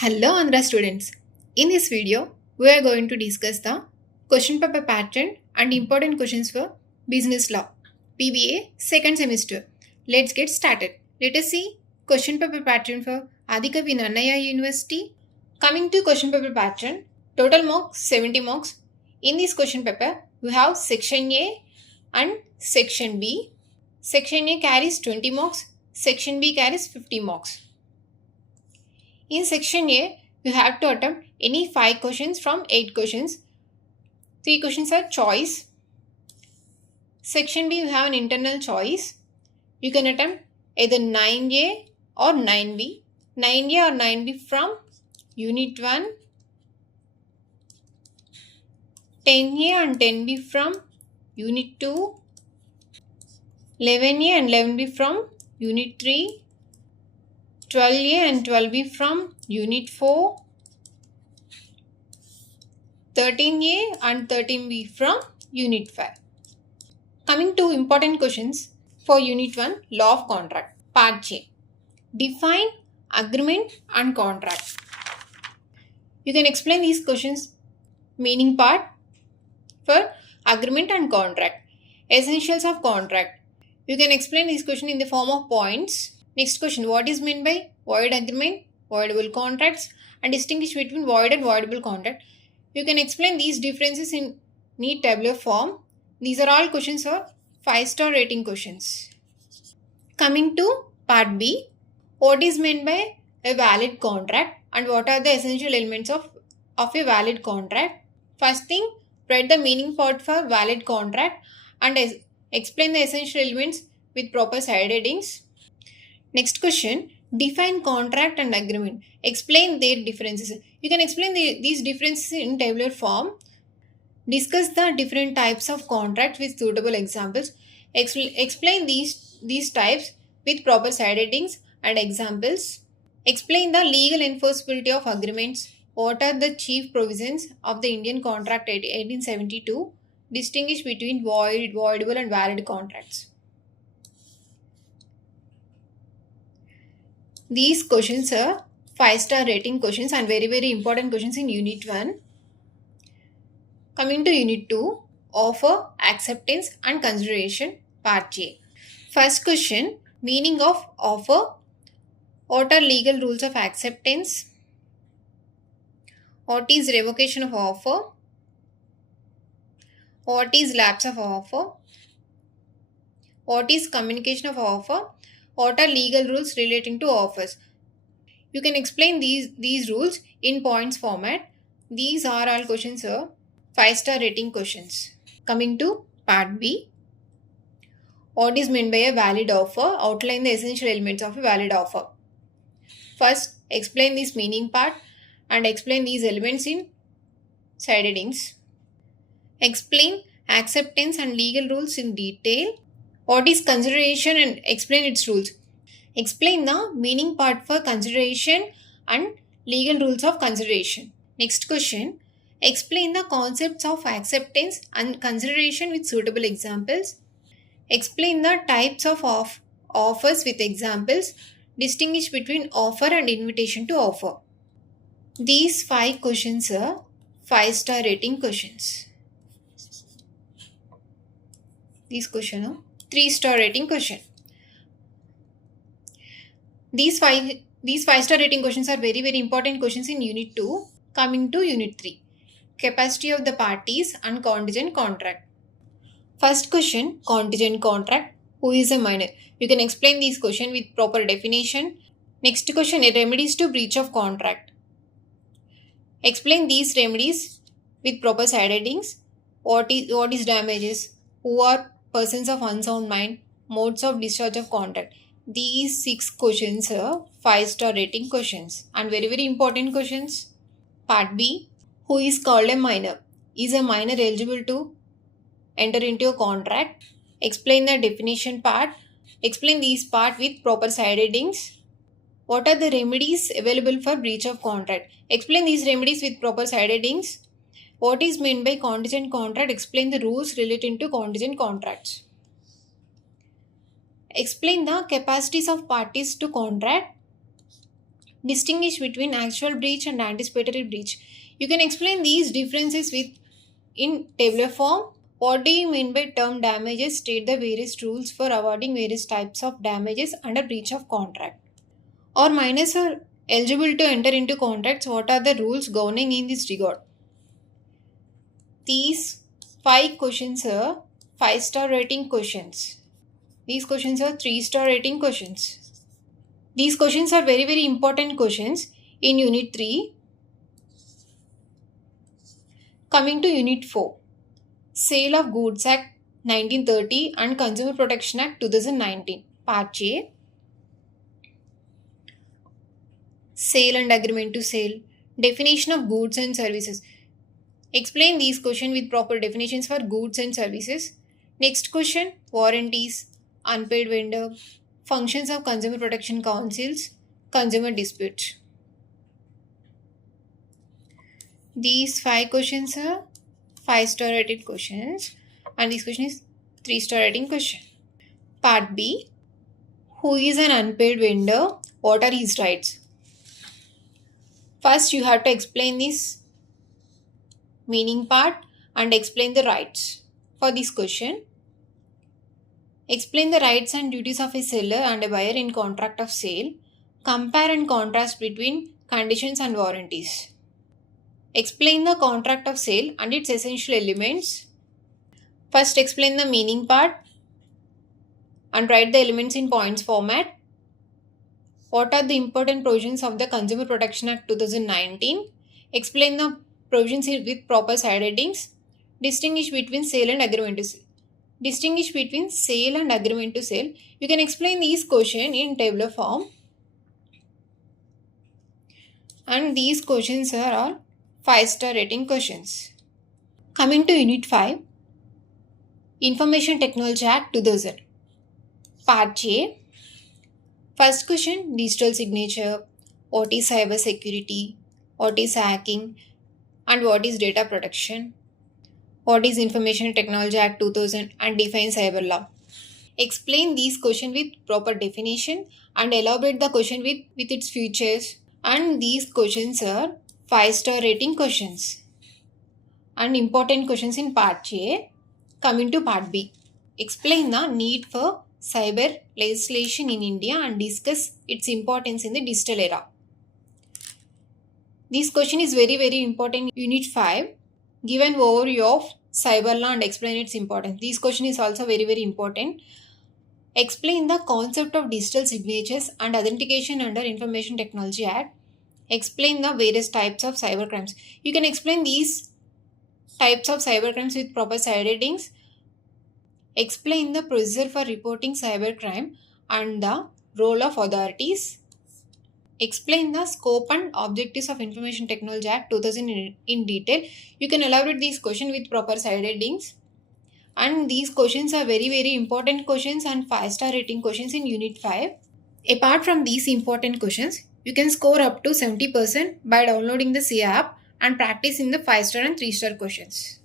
Hello Andhra students. In this video, we are going to discuss the question paper pattern and important questions for business law, BBA second semester. Let's get started. Let us see question paper pattern for Adikavi Nannaya University. Coming to question paper pattern, total marks 70 marks. In this question paper, we have section A and section B. Section A carries 20 marks, section B carries 50 marks. In section A, you have to attempt any 5 questions from 8 questions. 3 questions are choice. Section B, you have an internal choice. You can attempt either 9A or 9B. 9A or 9B from Unit 1. 10A and 10B from Unit 2. 11A and 11B from Unit 3. 12A and 12B from Unit 4, 13A and 13B from Unit 5. Coming to important questions for Unit 1, Law of Contract, Part A. Define agreement and contract. You can explain these questions. Meaning part for agreement and contract. Essentials of contract. You can explain this question in the form of points. Next question, what is meant by void agreement, voidable contracts, and distinguish between void and voidable contract? You can explain these differences in neat tabular form. These are all questions for 5-star rating questions. Coming to part B, what is meant by a valid contract and what are the essential elements of a valid contract? First thing, write the meaning part for valid contract and explain the essential elements with proper side headings. Next question, define contract and agreement. Explain their differences. You can explain these differences in tabular form. Discuss the different types of contracts with suitable examples. Explain these types with proper side headings and examples. Explain the legal enforceability of agreements. What are the chief provisions of the Indian Contract Act 1872? Distinguish between void, voidable and valid contracts. These questions are 5-star rating questions and very important questions in Unit 1. Coming to Unit 2, Offer, Acceptance and Consideration, Part A. First question, meaning of offer. What are legal rules of acceptance? What is revocation of offer? What is lapse of offer? What is communication of offer? What are legal rules relating to offers? You can explain these rules in points format. These are all questions are 5-star rating questions. Coming to part B. What is meant by a valid offer? Outline the essential elements of a valid offer. First, explain this meaning part and explain these elements in side headings. Explain acceptance and legal rules in detail. What is consideration and explain its rules. Explain the meaning part for consideration and legal rules of consideration. Next question. Explain the concepts of acceptance and consideration with suitable examples. Explain the types of offers with examples. Distinguish between offer and invitation to offer. These 5 questions are 5-star rating questions. These questions are 3-star rating question. These 5-star rating questions are very important questions in Unit 2. Coming to Unit 3, Capacity of the parties and contingent contract. First question, contingent contract. Who is a minor? You can explain these questions with proper definition. Next question, remedies to breach of contract. Explain these remedies with proper side headings. What is damages? Who are persons of unsound mind, modes of discharge of contract. These 6 questions are 5-star rating questions and very important questions. Part B, who is called a minor? Is a minor eligible to enter into a contract? Explain the definition part. Explain these part with proper side headings. What are the remedies available for breach of contract? Explain these remedies with proper side headings. What is meant by contingent contract? Explain the rules relating to contingent contracts. Explain the capacities of parties to contract. Distinguish between actual breach and anticipatory breach. You can explain these differences in tabular form. What do you mean by term damages? State the various rules for awarding various types of damages under breach of contract. Or minors are eligible to enter into contracts. What are the rules governing in this regard? These 5 questions are 5-star rating questions. These questions are 3-star rating questions. These questions are very, very important questions in Unit 3. Coming to Unit 4. Sale of Goods Act 1930 and Consumer Protection Act 2019. Part A. Sale and agreement to sale. Definition of goods and services. Explain these questions with proper definitions for goods and services. Next question, warranties, unpaid vendor, functions of consumer protection councils, consumer disputes. These 5 questions are 5-star rated questions and this question is 3-star rating question. Part B, who is an unpaid vendor? What are his rights? First, you have to explain this meaning part and explain the rights. For this question, explain the rights and duties of a seller and a buyer in contract of sale. Compare and contrast between conditions and warranties. Explain the contract of sale and its essential elements. First, explain the meaning part and write the elements in points format. What are the important provisions of the Consumer Protection Act 2019? Explain the provisions with proper side headings. Distinguish between sale and agreement to sale. Distinguish between sale and agreement to sale. You can explain these questions in tabular form. And these questions are all 5-star rating questions. Coming to Unit 5. Information Technology Act 2000. Part A. First question, digital signature. What is cyber security? What is hacking? And what is data protection? What is Information Technology Act 2000 and define cyber law? Explain these questions with proper definition and elaborate the question with its features. And these questions are 5-star rating questions. And important questions in Part A. Coming to Part B. Explain the need for cyber legislation in India and discuss its importance in the digital era. This question is very, very important. Unit 5. Give an overview of cyber law and explain its importance. This question is also very, very important. Explain the concept of digital signatures and authentication under Information Technology Act. Explain the various types of cybercrimes. You can explain these types of cybercrimes with proper side headings. Explain the procedure for reporting cybercrime and the role of authorities. Explain the scope and objectives of Information Technology Act 2000 in detail. You can elaborate these questions with proper side headings. And these questions are very, very important questions and 5-star rating questions in Unit 5. Apart from these important questions, you can score up to 70% by downloading the C app and practice in the 5-star and 3-star questions.